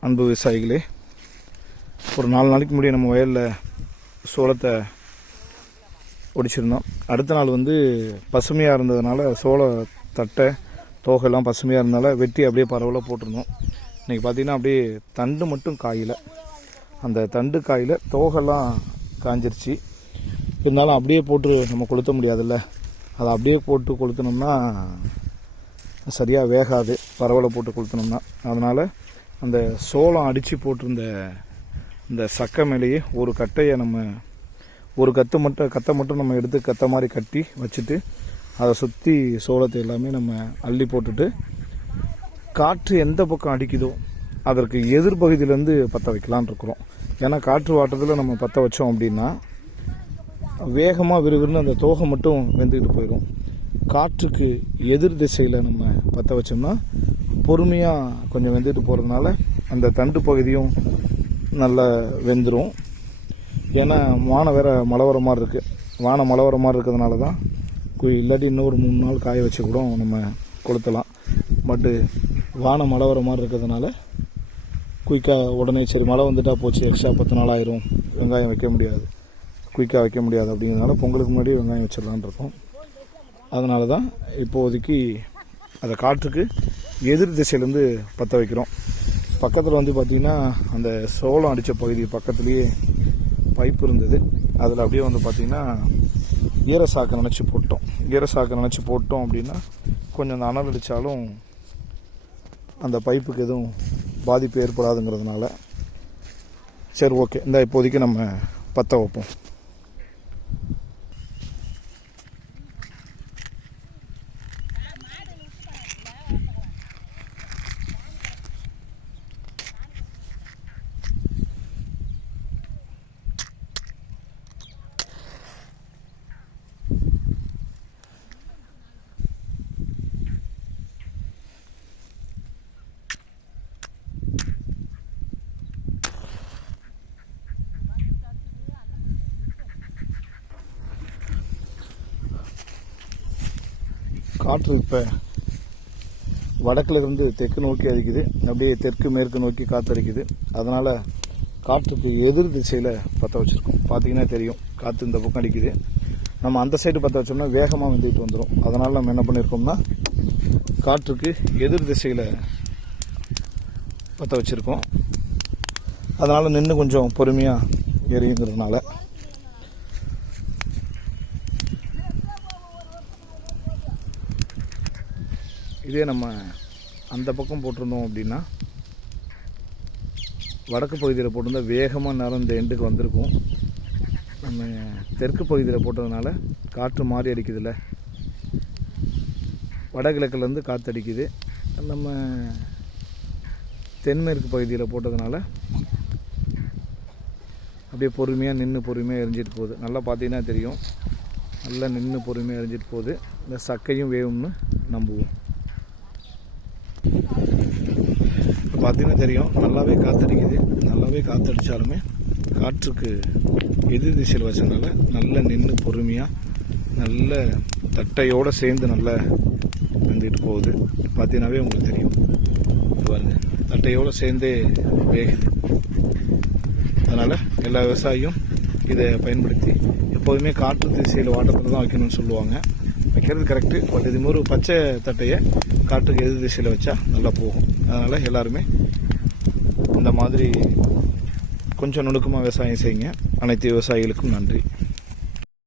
அன்பு விவசாயிகளே ஒரு நாலு நாளைக்கு முன்னாடி நம்ம வயலில் சோளத்தை ஒடிச்சிருந்தோம். அடுத்த நாள் வந்து பசுமையாக இருந்ததுனால சோள தட்டை தோகையெல்லாம் பசுமையாக இருந்தனால வெட்டி அப்படியே பரவலாக போட்டிருந்தோம். இன்றைக்கி பார்த்தீங்கன்னா அப்படியே தண்டு மட்டும் காயில். அந்த தண்டு காயில் தோகைலாம் காஞ்சிருச்சு. இருந்தாலும் அப்படியே போட்டு நம்ம கொளுத்த முடியாதுல்ல. அதை அப்படியே போட்டு கொளுத்தினோம்னா சரியாக வேகாது. பரவலை போட்டு கொளுத்தினோம்னா. அதனால் அந்த சோளம் அடித்து போட்டிருந்த இந்த சக்கை மேலேயே ஒரு கட்டையை நம்ம ஒரு கத்து மட்டும் கத்தை மட்டும் நம்ம எடுத்து கத்த மாதிரி கட்டி வச்சுட்டு அதை சுற்றி சோளத்தை எல்லாமே நம்ம அள்ளி போட்டுட்டு காற்று எந்த பக்கம் அடிக்குதோ அதற்கு எதிர்பகுதியிலேருந்து பற்ற வைக்கலான்னு இருக்கிறோம். ஏன்னா காற்று வாட்டத்தில் நம்ம பற்ற வச்சோம் அப்படின்னா வேகமாக விறுவிறுன்னு அந்த தோகை மட்டும் வெந்துக்கிட்டு போயிடும் காற்றுக்கு எதிர் திசையில் நம்ம பற்ற வச்சோம்னா பொறுமையாக கொஞ்சம் வெந்துட்டு போகிறதுனால அந்த தண்டு பகுதியும் நல்லா வெந்துடும் ஏன்னா வானம் வேற மழை வர மாதிரி இருக்குது வானம் மழை வர மாதிரி இருக்கிறதுனால தான் குய் இல்லாட்டி இன்னொரு மூணு நாள் காய வச்சு கூட நம்ம கொளுத்தலாம். பட்டு வானம் மழை வர மாதிரி இருக்கிறதுனால குயிக்காக உடனே சரி மழை வந்துட்டா போச்சு எக்ஸ்ட்ரா பத்து நாள் ஆயிரும். வெங்காயம் வைக்க முடியாது. குயிக்காக வைக்க முடியாது அப்படிங்கிறதுனால பொங்கலுக்கு முன்னாடி வெங்காயம் வச்சிடலான் இருக்கோம். அதனால தான் இப்போதைக்கு அதை காற்றுக்கு எதிர் திசையிலேருந்து பற்ற வைக்கிறோம். பக்கத்தில் வந்து பார்த்திங்கன்னா அந்த சோளம் அடித்த பகுதி பக்கத்துலேயே பைப் இருந்தது. அதில் அப்படியே வந்து பார்த்திங்கன்னா ஈரசாக்கை நினச்சி போட்டோம். ஈரசாக்கை நினச்சி போட்டோம் அப்படின்னா கொஞ்சம் அந்த அனல் அடித்தாலும் அந்த பைப்புக்கு எதுவும் பாதிப்பு ஏற்படாதுங்கிறதுனால சரி ஓகே இந்த இப்போதைக்கு நம்ம பற்ற வைப்போம். காற்று இப்போ வடக்கில் இருந்து தெற்கு நோக்கி அடிக்குது. அப்படியே தெற்கு மேற்கு நோக்கி காற்று அடிக்குது. அதனால் காற்றுக்கு எதிர் திசையில் பற்ற வச்சுருக்கோம். பார்த்தீங்கன்னா தெரியும். காற்று இந்த பக்கம் அடிக்குது. நம்ம அந்த சைடு பற்ற வச்சோம்னா வேகமாக வந்துட்டு வந்துடும் அதனால் நம்ம என்ன பண்ணியிருக்கோம்னா காற்றுக்கு எதிர் திசையில் பற்ற வச்சுருக்கோம். அதனால் நின்று கொஞ்சம் பொறுமையாக எரியுங்கிறதுனால இதே நம்ம அந்த பக்கம் போட்டிருந்தோம் அப்படின்னா வடக்கு பகுதியில் போட்டிருந்தா வேகமாக நேரம் இந்த எண்டுக்கு வந்திருக்கும். நம்ம தெற்கு பகுதியில் போட்டதுனால காற்று மாறி அடிக்குதுல்ல. வடகிழக்குலேருந்து காற்று அடிக்குது. நம்ம தென்மேற்கு பகுதியில் போட்டதுனால அப்படியே பொறுமையாக நின்று பொறுமையாக எரிஞ்சிட்டு போகுது. நல்லா பார்த்தீங்கன்னா தெரியும். நல்லா நின்று பொறுமையாக எரிஞ்சிட்டு போகுது. இந்த சக்கையும் வேவும்னு நம்புவோம் இப்போ பார்த்தீங்கன்னா தெரியும். நல்லாவே காற்றடிக்குது நல்லாவே காற்றடித்தாலுமே காற்றுக்கு எதிர் திசையில் வச்சதுனால நல்லா நின்று பொறுமையாக நல்ல தட்டையோடு சேர்ந்து நல்லா வந்துட்டு போகுது. பார்த்தீங்கன்னாவே உங்களுக்கு தெரியும். பாருங்க. தட்டையோடு சேர்ந்தே வேகுது. அதனால் எல்லா விவசாயியும் இதை பயன்படுத்தி எப்போதுமே காற்று திசையில் வாட்டத்தில் தான் வைக்கணும்னு சொல்லுவாங்க. வைக்கிறது கரெக்டு பட் இது மாதிரி பச்சை தட்டையை காற்றுக்கு எதிர் திசையில் வச்சா நல்லா போகும். அதனால் எல்லாருமே இந்த மாதிரி கொஞ்சம் நுணுக்கமாக விவசாயம் செய்யுங்க. அனைத்து விவசாயிகளுக்கும் நன்றி.